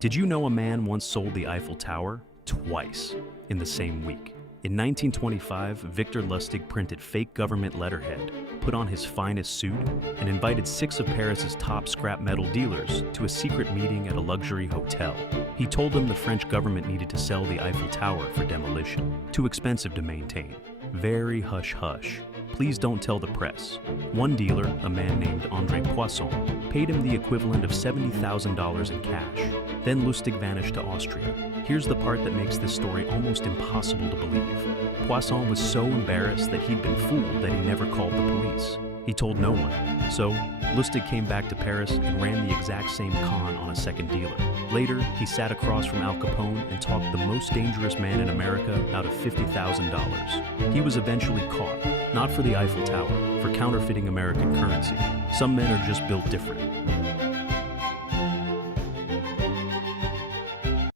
Did you know a man once sold the Eiffel Tower twice in the same week? In 1925, Victor Lustig printed fake government letterhead, put on his finest suit, and invited 6 of Paris's top scrap metal dealers to a secret meeting at a luxury hotel. He told them the French government needed to sell the Eiffel Tower for demolition. Too expensive to maintain. Very hush-hush. Please don't tell the press. One dealer, a man named André Poisson, paid him the equivalent of $70,000 in cash. Then Lustig vanished to Austria. Here's the part that makes this story almost impossible to believe. Poisson was so embarrassed that he'd been fooled that he never called the police. He told no one. So, Lustig came back to Paris and ran the exact same con on a second dealer. Later, he sat across from Al Capone and talked the most dangerous man in America out of $50,000. He was eventually caught, not for the Eiffel Tower, for counterfeiting American currency. Some men are just built different.